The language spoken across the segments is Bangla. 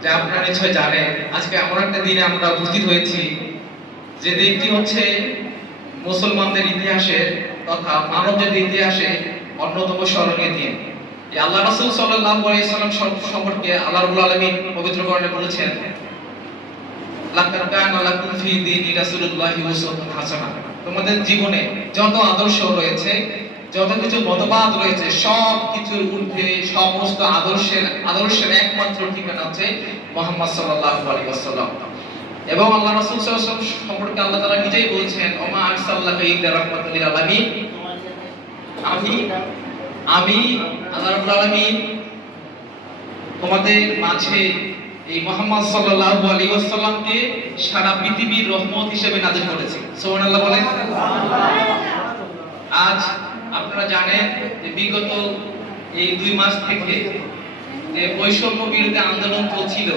যে আপনারা নিশ্চয় জানেন আজকে এমন একটা দিনে আমরা উপস্থিত হয়েছি যে দিনটি হচ্ছে মুসলমানদের ইতিহাসে তথা মানব জাতির ইতিহাসে অন্যতম স্মরণীয় দিন। এই আল্লাহ রাসূল সাল্লাল্লাহু আলাইহি সাল্লাম সম্পর্কে আল্লাহ রাব্বুল আলামিন পবিত্র কোরআনে বলেছেন, লাকাদ কানা লাকুম ফি দীনি রাসূলুল্লাহি উসওয়াতুন হাসানাহ। তোমাদের জীবনে যত আদর্শ রয়েছে, যত কিছু মতবাদ রয়েছে, সব কিছুর ঊর্ধ্বে সমস্ত আদর্শের একমাত্র ঠিকানা হচ্ছে মুহাম্মদ সাল্লাল্লাহু আলাইহি ওয়াসাল্লাম। এবং আল্লাহ রাসূল সাল্লাল্লাহু আলাইহি ওয়াসাল্লাম সম্পর্কে আল্লাহ তাআলা নিজেই বলেছেন, ওমা আরসালনাকা ইল্লা রাহমাতাল লিল আলামিন। আমি আল্লাহ রাব্বুল আলামিন তোমাদের মাঝে এই মুহাম্মদ সাল্লাল্লাহু আলাইহি ওয়াসাল্লামকে সারা পৃথিবীর রহমত হিসেবে নাযিল করেছি। সুবহানাল্লাহ বলেন। আজ আপনারা জানেন যে বিগত এই 2 মাস থেকে যে বৈষম্য বিরোধী আন্দোলন চলছিল,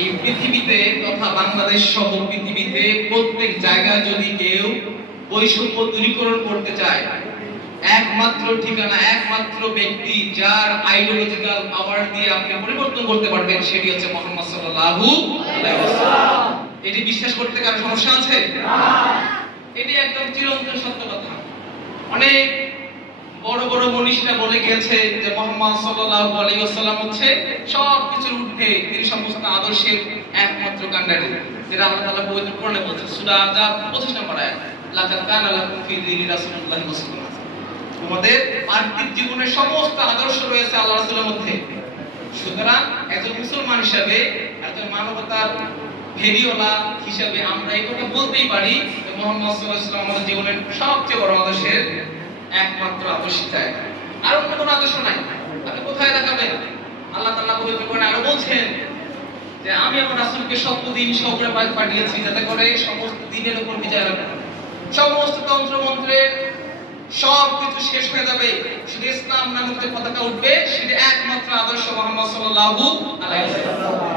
এই পৃথিবীতে তথা বাংলাদেশ সহ পৃথিবীতে প্রত্যেক জায়গায় যদি কেউ বৈষম্য দূরীকরণ করতে চায়, একমাত্র ঠিকানা, একমাত্র ব্যক্তি যার আইডিওলজিক্যাল পাওয়ার দিয়ে আপনি পরিবর্তন করতে পারবেন, সেটি হচ্ছে মুহাম্মদ সাল্লাল্লাহু আলাইহি ওয়াসাল্লাম। এটি বিশ্বাস করতে কারো সমস্যা আছে? না। এটি একদম চিরন্তন সত্য কথা। অনেক বড় বড় মনীষীরা বলে গিয়েছে যে মুহাম্মদ সাল্লাল্লাহু আলাইহি ওয়াসাল্লাম হচ্ছে সবকিছুর ঊর্ধ্বে, তিনি সমস্ত আদর্শের একমাত্র কাণ্ডারি, যেটা আল্লাহ তাআলা পবিত্র কোরআনে বলেছেন, সূরা আযাব 25 নম্বর আয়াত, লাকাদ কানা লাকুম ফি দীনি রাসূলুল্লাহি উসওয়াতুন হাসানাহ। তোমাদের পার্থিব জীবনের সমস্ত আদর্শ রয়েছে আল্লাহ রাসূলের মধ্যে। সুতরাং একজন মুসলমান হিসেবে, একজন মানবতার ভেরিওয়ালা হিসেবে আমরা এই কথা বলতেই পারি যে মুহাম্মদ সাল্লাল্লাহু আলাইহি ওয়াসাল্লাম আমাদের জীবনের সবচেয়ে বড় আদর্শের একমাত্র আদর্শিকা। আর অন্য কোনো আদর্শ নাই। আপনি কোথায় দেখাবেন? আল্লাহ তাআলা পবিত্র কোরআনে আরো বলছেন যে আমি আমার রাসূলকে সত্য দিন সহকারে পাঠিয়েছি যাতে করে সমস্ত দিনের উপর বিজয় লাভ করে। সমস্ত তন্ত্র মন্ত্রের সব কিছু শেষ হয়ে যাবে, শুধু ইসলাম নামক যে পতাকা উঠবে, সেটা একমাত্র আদর্শ মুহাম্মদ সাল্লাল্লাহু আলাইহি ওয়াসাল্লাম।